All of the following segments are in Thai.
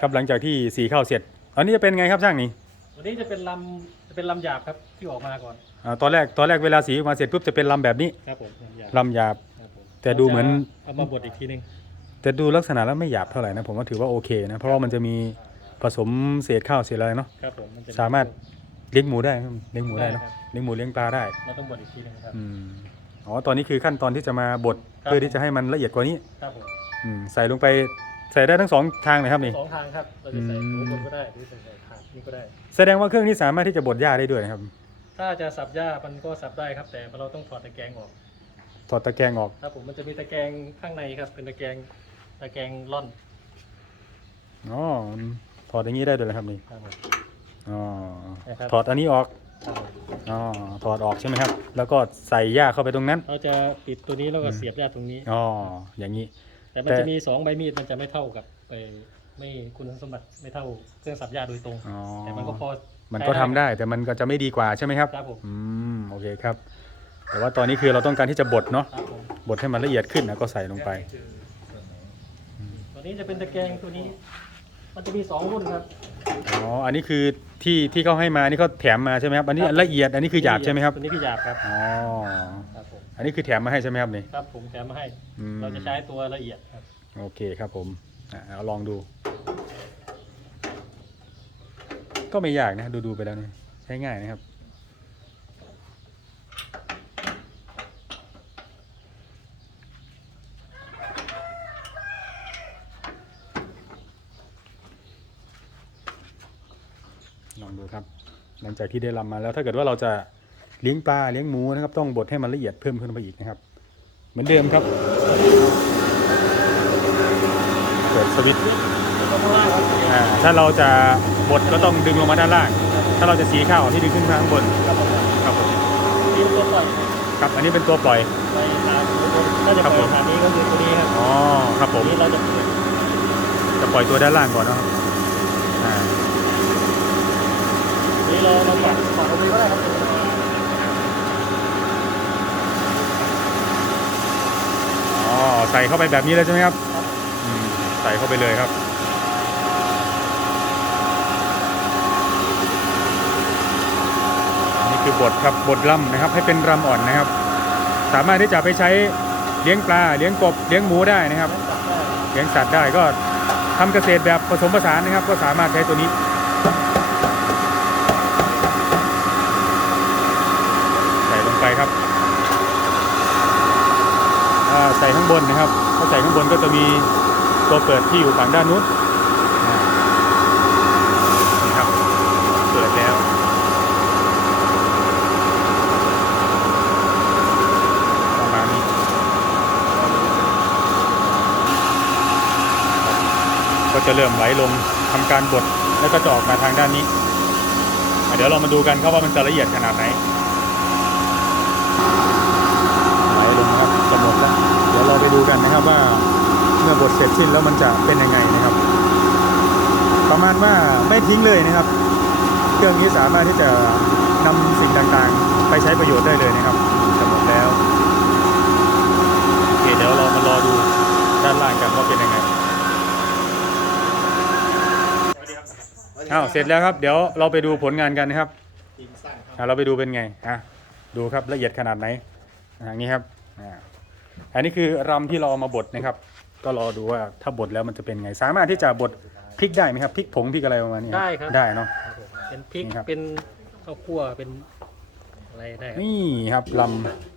ครับหลังจากที่สีข้าวเสร็จอันนี้จะเป็นไงครับช่างนี่วันนี้จะเป็นลำจะเป็นลำหยาบครับที่ออกมาก่อนอ่าตอนแรกตอนแรกเวลาสีออกมาเสร็จปุ๊บจะเป็นลำแบบนี้ครับผมลำหยาบลำหยาบ ครับผมแต่ดูเหมือน เอามาบดอีกทีหนึงแต่ดูลักษณะแล้วไม่หยาบเท่าไหร่นะผมว่าถือว่าโอเคนะเพราะว่ามันจะมีผสมเศษข้าวเศษอะไรเนาะครับผมนจะ สามารถเลี้ยงหมูได้ครับเลี้ยงหมูได้เนอะได้ครับ เลี้ยงหมูเลี้ยงปลาได้เราต้องบดอีกทีหนึงครับ อืมอ๋อตอนนี้คือขั้นตอนที่จะมาบดครับ เพื่อที่จะให้มันละเอียดกว่านี้ครับผมอืมใส่ลงไป ใส่ได้ทั้งสองทางเลยครับนี่ สองทางครับเราจะใส่อืมหมูบดก็ได้หรือใส่ใส่ถาดนี่ก็ได้ แสดงว่าเครื่องนี้สามารถที่จะบดหญ้าได้ด้วยนะครับ ถ้าจะสับหญ้ามันก็สับได้ครับ แต่เราต้องถอดตะแกรงออกถอดตะแกรงออก ครับผมมันจะมีตะแกรงข้างในครับ เป็นตะแกรงตะแกรงร่อนอ๋อ ถอดอย่างนี้ได้ด้วยเหรอครับนี่ ครับผม อ๋อ นะครับ ถอดอันนี้ออก ครับผมอ๋อ ถอดออกใช่ไหมครับ แล้วก็ใส่หญ้าเข้าไปตรงนั้น เราจะปิดตัวนี้แล้วก็เสียบหญ้าตรงนี้ อ๋อ อย่างนี้ แต่มันแต่ จะมีสองใบมีดมันจะไม่เท่ากับไปไม่คุณสมบัติไม่เท่าเครื่องสับหญ้าโดยตรง อ๋อแต่มันก็พอมันก็ทำได้แต่มันก็จะไม่ดีกว่าใช่ไหมครับ ครับผมอืมโอเคครับ แต่ว่าตอนนี้คือเราต้องการที่จะบดเนาะครับผมบดให้มันละเอียดขึ้นนะก็ใส่ลงไป ตัวนี้จะเป็นตะแกรงตัวนี้ มันจะมีสองรุ่นครับ อ๋อ อันนี้คือที่ที่เขาให้มานี่เขาแถมมาใช่ไหมครับ อันนี้ครับ ละเอียด อันนี้คือหยาบใช่ไหมครับ ตัวนี้คือหยาบครับอ๋อ ครับผมอันนี้คือแถมมาให้ใช่ไหมครับนี่ ครับผมแถมมาให้ อืม เราจะใช้ตัวละเอียดครับ โอเคครับผมอะเอาลองดู ก็ไม่ยากนะดูดูๆไปแล้วเนี่ยใช้ง่ายนะครับ ดูครับ หลังจากที่ได้ลำมาแล้วถ้าเกิดว่าเราจะเลี้ยงปลาเลี้ยงหมูนะครับ ต้องบดให้มันละเอียดเพิ่มขึ้นไปอีกนะครับ เหมือนเดิมครับเปิดสวิตช์อ่าถ้าเราจะบดก็ต้องดึงลงมาด้านล่าง ถ้าเราจะสีข้าวที่ดึงขึ้นมาข้างบนครับผมครับผมนี่เป็นตัวปล่อยครับอันนี้เป็นตัวปล่อยไปตามถ้าจะครับปล่ผอยมฐานนี้ก็คือตัวนี้ครับอ๋อครับผมตัวนี้เราจะเปิดจะปล่อยตัวด้านล่างก่อนนะครับอ่า นี่เราเราปัดปัดตรงนี้ก็ได้ครับอ๋อใส่เข้าไปแบบนี้เลยใช่ไหมครับอืมใส่เข้าไปเลยครับนี่คือบดครับบดลำนะครับ ให้เป็นลำอ่อนนะครับ สามารถที่จะไปใช้เลี้ยงปลาเลี้ยงกบเลี้ยงหมูได้นะครับเลี้ยงสัตว์ได้ก็ทำเกษตรแบบผสมผสานนะครับ ก็สามารถใช้ตัวนี้ ใส่ลงไปครับอ่าใส่ข้างบนนะครับ ถ้าใส่ข้างบนก็จะมีตัวเปิดที่อยู่ฝั่งด้านนู้นนี่ครับ เปิดแล้ว ประมาณนี้ ก็จะเริ่มไหลลงทำการบดแล้วก็จะออกมาทางด้านนี้ เดี๋ยวเรามาดูกันครับว่ามันจะละเอียดขนาดไหนไหลลงนะครับจะหมดแล้วเดี๋ยวเราไปดู กันนะครับว่าเมื่อบดเสร็จสิ้นแล้วมันจะเป็นยังไงนะครับ ประมาณว่าไม่ทิ้งเลยนะครับ เครื่องนี้สามารถที่จะนำสิ่งต่างๆ ไปใช้ประโยชน์ได้เลยนะครับจะหมดแล้วโอเคเดี๋ยวเรามารอดูด้านล่างกันว่าเป็นยังไงอ้าวเสร็จแล้วครับ เดี๋ยวเราไปดูผลงานกันนะครับอะเราไปดูเป็นไงอะดูครับละเอียดขนาดไหนอะอย่างนี้ครับ อ่าอันนี้คือรำที่เราเอามาบดนะครับ ก็รอดูว่าถ้าบดแล้วมันจะเป็นไง สามารถที่จะบดพริกได้ไหมครับพริกผงพริกอะไรประมาณนี้ได้ครับ ได้เนาะ ครับผมเป็นพริก นี่ครับ เป็นข้าวคั่วเป็นอะไรได้ครับนี่ครับล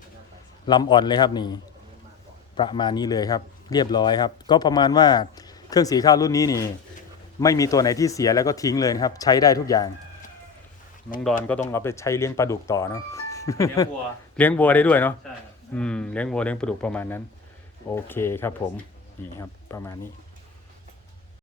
ำลำอ่อนเลยครับนี่ ประมาณนี้เลยครับ เรียบร้อยครับ ก็ประมาณว่าเครื่องสีข้าวรุ่นนี้นี่ ไม่มีตัวไหนที่เสียแล้วก็ทิ้งเลยนะครับ ใช้ได้ทุกอย่าง น้องดอนก็ต้องเอาไปใช้เลี้ยงปลาดุกต่อเนอะเลี้ยงวัว เลี้ยงบัวได้ด้วยเนาะ ใช่ครับ อืมเลี้ยงวัวเลี้ยงปลาดุกประมาณนั้น โอเคครับผมนี่ครับประมาณนี้